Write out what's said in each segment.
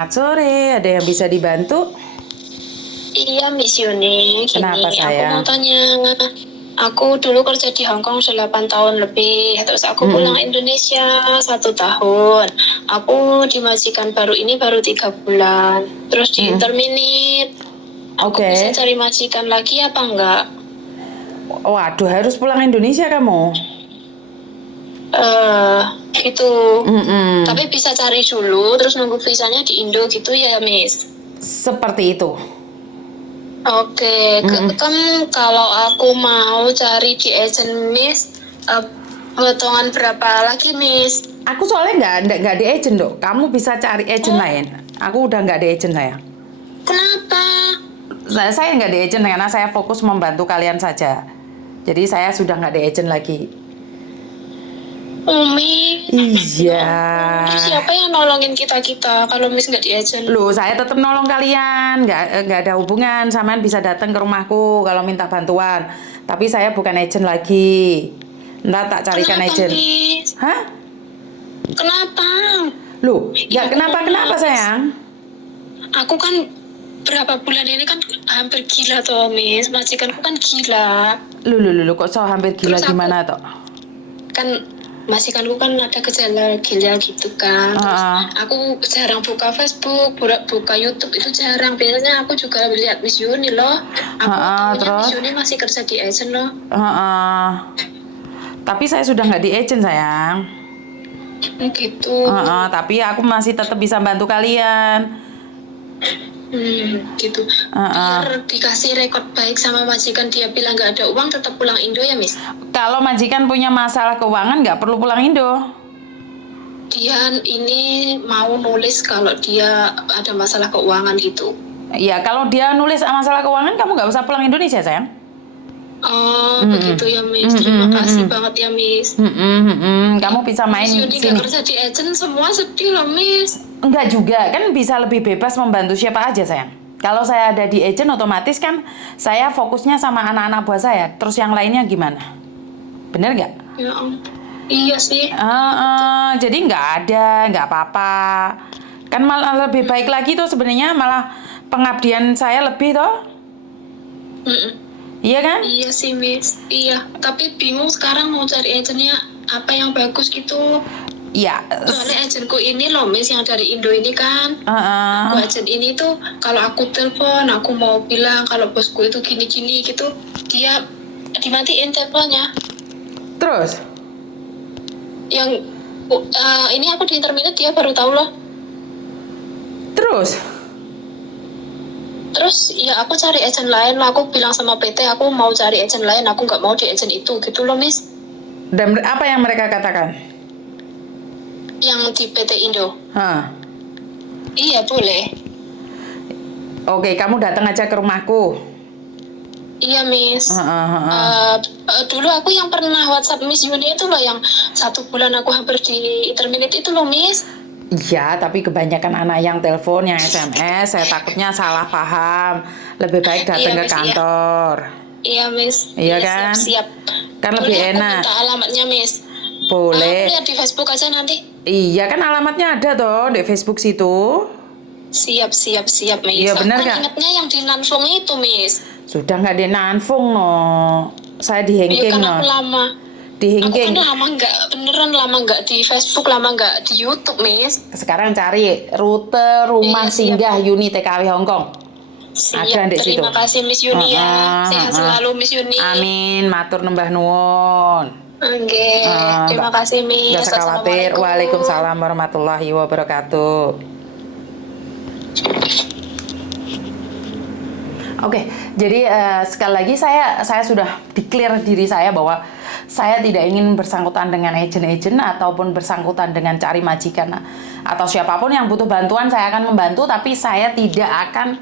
Selamat sore, ada yang bisa dibantu? Iya, Miss Yuni, Kenapa gini, aku mau sayang? tanya. Aku dulu kerja di Hong Kong 8 tahun lebih, terus aku pulang Mm-mm. Indonesia 1 tahun. Aku di majikan baru ini baru 3 bulan, terus di Mm-mm. interminit. Aku bisa Oke. cari majikan lagi apa enggak? Waduh, harus pulang Indonesia kamu? Eh, gitu. Mm-mm. Tapi bisa cari dulu, terus nunggu visanya di Indo gitu ya, Miss? Seperti itu. Oke, Mm-mm. kan kalau aku mau cari di agent Miss, potongan berapa lagi Miss? Aku soalnya nggak di agent dok. Kamu bisa cari agent Oh, lain. Aku udah nggak di agent saya. kenapa? Saya nggak di agent karena saya fokus membantu kalian saja. Jadi saya sudah nggak di agent lagi. Oh Miss, ya Iya. ampun. Terus siapa yang nolongin kita kalau Miss nggak di agent? Loh, saya tetap nolong kalian. Nggak ada hubungan. Sampean bisa datang ke rumahku kalau minta bantuan. Tapi saya bukan agent lagi. Ntar tak carikan Kenapa agent. Miss? Hah? Kenapa? Loh, Ya nggak aku mohon kenapa-kenapa maaf Miss. sayang? Aku kan berapa bulan ini kan hampir gila toh Miss. Majikanku kan gila. Loh, kok so hampir gila Terus aku gimana toh? kan majikanku kan ada gejala gila gitu kan, terus Heeh. aku jarang buka Facebook, buka YouTube itu jarang. Biasanya aku juga lihat Miss Yuni loh, aku Heeh, tahunya Miss terus? Yuni masih kerja di agent loh. Heeh. Tapi saya sudah nggak di agent sayang. Gitu. Heeh, tapi aku masih tetap bisa bantu kalian. Gitu. Heeh. Biar dikasih rekod baik sama majikan, dia bilang nggak ada uang tetap pulang Indo ya Miss. Kalau majikan punya masalah keuangan nggak perlu pulang Indo. Dia ini mau nulis kalau dia ada masalah keuangan gitu. Ya, kalau dia nulis masalah keuangan, kamu nggak usah pulang Indonesia, sayang. Oh, Mm-mm. begitu ya Miss. Mm-mm, Terima mm-mm. kasih banget ya Miss. Kamu bisa Miss main Yuni gak sini. kerja di agent, semua sedih loh Miss. Enggak juga, kan bisa lebih bebas membantu siapa aja, sayang. Kalau saya ada di agent, otomatis kan saya fokusnya sama anak-anak buah saya. Terus yang lainnya gimana? Bener nggak? Ya ampun. Iya sih. Jadi nggak apa-apa. Kan malah lebih baik lagi tuh sebenarnya malah pengabdian saya lebih toh. Mm-mm. Iya kan? Iya sih Miss. Iya. Tapi bingung sekarang mau cari agentnya apa yang bagus gitu. Iya. Soalnya agentku ini loh Miss yang dari Indo ini kan. Aku Uh, agent ini tuh kalau aku telepon, aku mau bilang kalau bosku itu gini-gini gitu, dia dimatiin teleponnya. terus? Yang ini aku di intermediate dia baru tahu loh. Terus? Terus ya aku cari agent lain lah, aku bilang sama PT aku mau cari agent lain, aku nggak mau di agent itu gitu loh Miss. Dan apa yang mereka katakan? Yang di PT Indo. Hah. Iya boleh. Oke, kamu datang aja ke rumahku. Iya Miss. Heeh. Dulu aku yang pernah WhatsApp Miss Yuni itu loh, yang 1 bulan aku hampir di intermediate itu loh Miss. Iya, tapi kebanyakan anak yang telepon, yang SMS, saya takutnya salah paham. Lebih baik datang Iya ke Miss, iya. kantor. Iya Miss. Iya Iya kan? siap-siap. Kan lebih Boleh aku enak. minta alamatnya Miss. Aku Boleh. lihat di Facebook aja nanti. Iya, kan alamatnya ada toh di Facebook situ. Siap Iya, Miss. Aku benar kan Kak? ingatnya yang di Nanfong itu Miss. Sudah nggak di Nanfung no. Saya di Iya Hengking kan no. aku lama. Di Aku kan Hengking. beneran lama nggak di Facebook, lama nggak di YouTube, Miss. Sekarang cari rute rumah Iya, siap. singgah Uni TKW Hongkong. Ada Siap. di situ. Terima kasih Miss Yuni ya. Sehat selalu Miss Yuni. Amin, matur nembah nuwun. Oke. Mbak, Terima kasih nggak Miss. usah khawatir. Assalamualaikum. Waalaikumsalam warahmatullahi wabarakatuh. Oke, jadi sekali lagi saya sudah declare diri saya bahwa saya tidak ingin bersangkutan dengan agent-agent ataupun bersangkutan dengan cari majikan atau siapapun yang butuh bantuan saya akan membantu, tapi saya tidak akan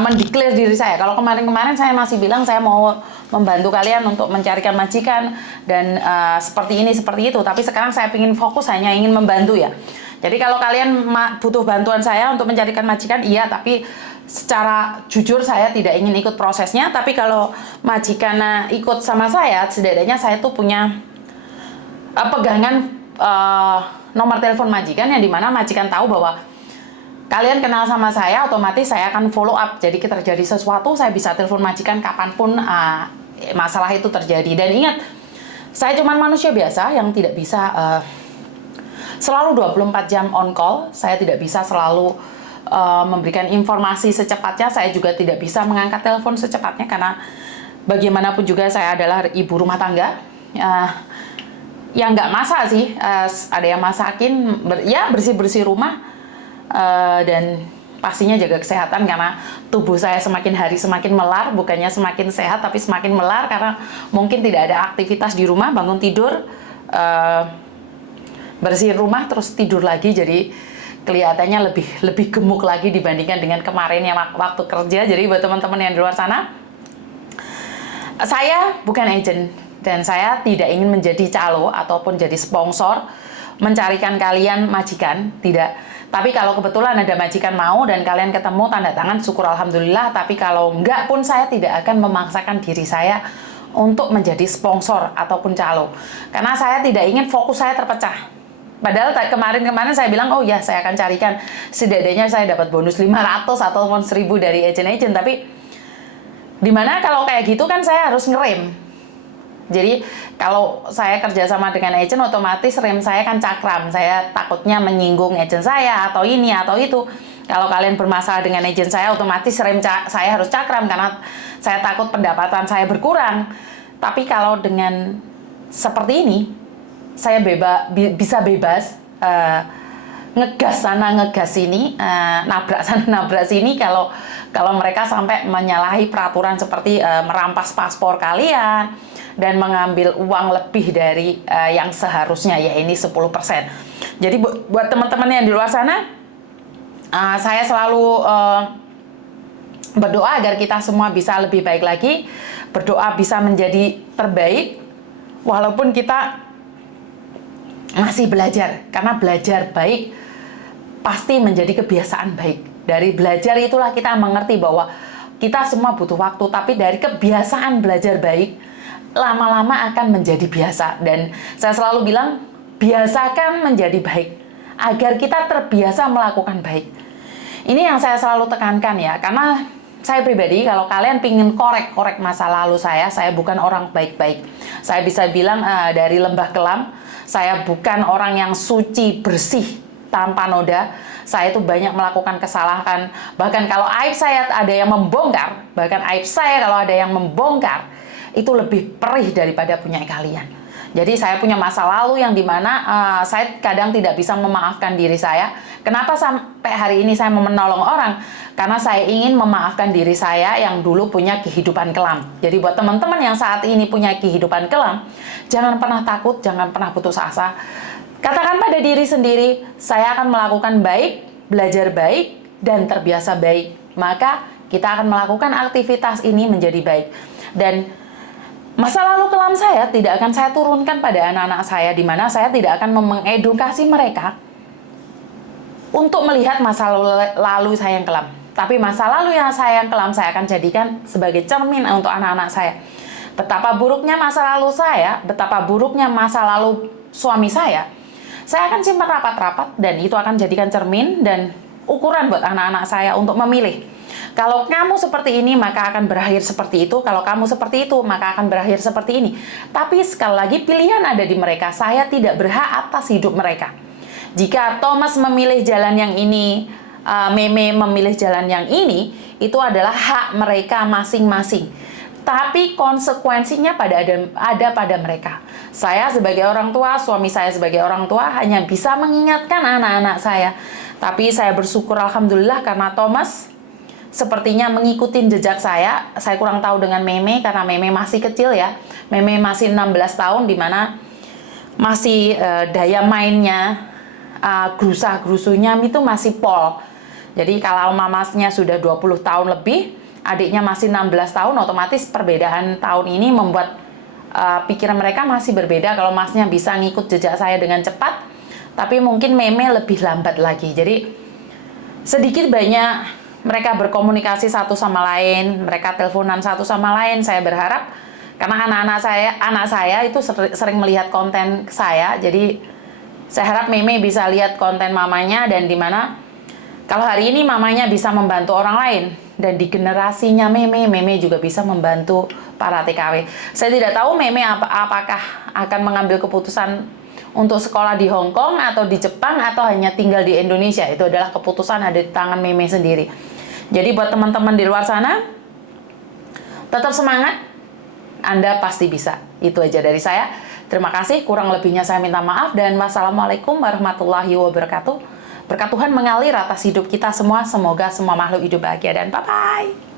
mendeklar diri saya. Kalau kemarin-kemarin saya masih bilang saya mau membantu kalian untuk mencarikan majikan dan seperti ini seperti itu, tapi sekarang saya ingin fokus hanya ingin membantu ya. Jadi kalau kalian butuh bantuan saya untuk mencarikan majikan, iya, tapi secara jujur saya tidak ingin ikut prosesnya. Tapi kalau majikan ikut sama saya, setidaknya saya tuh punya pegangan nomor telepon majikan yang dimana majikan tahu bahwa kalian kenal sama saya, otomatis saya akan follow up. Jadi terjadi sesuatu, saya bisa telepon majikan kapanpun masalah itu terjadi. Dan ingat, saya cuma manusia biasa yang tidak bisa selalu 24 jam on call. Saya tidak bisa selalu memberikan informasi secepatnya. Saya juga tidak bisa mengangkat telepon secepatnya karena bagaimanapun juga saya adalah ibu rumah tangga. Yang nggak masak sih, ada yang masakin, ya bersih-bersih rumah, dan pastinya jaga kesehatan karena tubuh saya semakin hari semakin melar, bukannya semakin sehat tapi semakin melar karena mungkin tidak ada aktivitas di rumah, bangun tidur, bersihin rumah terus tidur lagi, jadi kelihatannya lebih gemuk lagi dibandingkan dengan kemarin yang waktu kerja. Jadi buat teman-teman yang di luar sana, saya bukan agent dan saya tidak ingin menjadi calo ataupun jadi sponsor mencarikan kalian majikan, tidak. Tapi kalau kebetulan ada majikan mau dan kalian ketemu, tanda tangan, syukur alhamdulillah. Tapi kalau enggak pun saya tidak akan memaksakan diri saya untuk menjadi sponsor ataupun calo. Karena saya tidak ingin fokus saya terpecah. Padahal kemarin-kemarin saya bilang, oh ya saya akan carikan setidaknya saya dapat bonus 500 ataupun 1000 dari agent-agent. Tapi dimana kalau kayak gitu kan saya harus ngerem. Jadi kalau saya kerjasama dengan agent, otomatis rem saya kan cakram. Saya takutnya menyinggung agent saya atau ini atau itu. Kalau kalian bermasalah dengan agent saya, otomatis rem saya harus cakram karena saya takut pendapatan saya berkurang. Tapi kalau dengan seperti ini, saya bisa bebas ngegas sana ngegas sini, nabrak sana nabrak sini. Kalau mereka sampai menyalahi peraturan seperti merampas paspor kalian dan mengambil uang lebih dari yang seharusnya, ya ini 10%. Jadi buat teman-teman yang di luar sana, saya selalu berdoa agar kita semua bisa lebih baik lagi, berdoa bisa menjadi terbaik, walaupun kita masih belajar, karena belajar baik pasti menjadi kebiasaan baik. Dari belajar itulah kita mengerti bahwa kita semua butuh waktu, tapi dari kebiasaan belajar baik, lama-lama akan menjadi biasa. Dan saya selalu bilang, biasakan menjadi baik agar kita terbiasa melakukan baik. Ini yang saya selalu tekankan ya, karena saya pribadi kalau kalian pingin korek masa lalu saya bukan orang baik-baik. Saya bisa bilang dari lembah kelam, saya bukan orang yang suci bersih tanpa noda. Saya itu banyak melakukan kesalahan, bahkan kalau aib saya ada yang membongkar, itu lebih perih daripada punya kalian. Jadi saya punya masa lalu yang dimana saya kadang tidak bisa memaafkan diri saya. Kenapa sampai hari ini saya mau menolong orang? Karena saya ingin memaafkan diri saya yang dulu punya kehidupan kelam. Jadi buat teman-teman yang saat ini punya kehidupan kelam, jangan pernah takut, jangan pernah putus asa. Katakan pada diri sendiri, saya akan melakukan baik, belajar baik, dan terbiasa baik. Maka kita akan melakukan aktivitas ini menjadi baik. Dan masa lalu kelam saya tidak akan saya turunkan pada anak-anak saya, di mana saya tidak akan mengedukasi mereka untuk melihat masa lalu saya yang kelam. Tapi masa lalu yang saya yang kelam saya akan jadikan sebagai cermin untuk anak-anak saya. Betapa buruknya masa lalu saya, betapa buruknya masa lalu suami saya akan simpan rapat-rapat dan itu akan jadikan cermin dan ukuran buat anak-anak saya untuk memilih. Kalau kamu seperti ini, maka akan berakhir seperti itu. Kalau kamu seperti itu, maka akan berakhir seperti ini. Tapi sekali lagi, pilihan ada di mereka. Saya tidak berhak atas hidup mereka. Jika Thomas memilih jalan yang ini, Meme memilih jalan yang ini, itu adalah hak mereka masing-masing. Tapi konsekuensinya ada pada mereka. Saya sebagai orang tua, suami saya sebagai orang tua, hanya bisa mengingatkan anak-anak saya. Tapi saya bersyukur alhamdulillah karena Thomas sepertinya mengikuti jejak saya. Saya kurang tahu dengan Meme karena Meme masih kecil ya. Meme masih 16 tahun, dimana masih daya mainnya, gerusa-gerusunya itu masih pol. Jadi kalau mamasnya sudah 20 tahun lebih, adiknya masih 16 tahun, otomatis perbedaan tahun ini membuat pikiran mereka masih berbeda. Kalau masnya bisa ngikut jejak saya dengan cepat, tapi mungkin Meme lebih lambat lagi. Jadi sedikit banyak mereka berkomunikasi satu sama lain, mereka teleponan satu sama lain. Saya berharap karena anak saya itu sering melihat konten saya, jadi saya harap Meme bisa lihat konten mamanya dan dimana Kalau hari ini mamanya bisa membantu orang lain, dan di generasinya Meme juga bisa membantu para TKW. Saya tidak tahu Meme apakah akan mengambil keputusan untuk sekolah di Hong Kong atau di Jepang atau hanya tinggal di Indonesia. Itu adalah keputusan ada di tangan Meme sendiri. Jadi buat teman-teman di luar sana, tetap semangat, Anda pasti bisa. Itu aja dari saya. Terima kasih, kurang lebihnya saya minta maaf, dan wassalamualaikum warahmatullahi wabarakatuh. Berkat Tuhan mengalir atas hidup kita semua. Semoga semua makhluk hidup bahagia, dan bye-bye.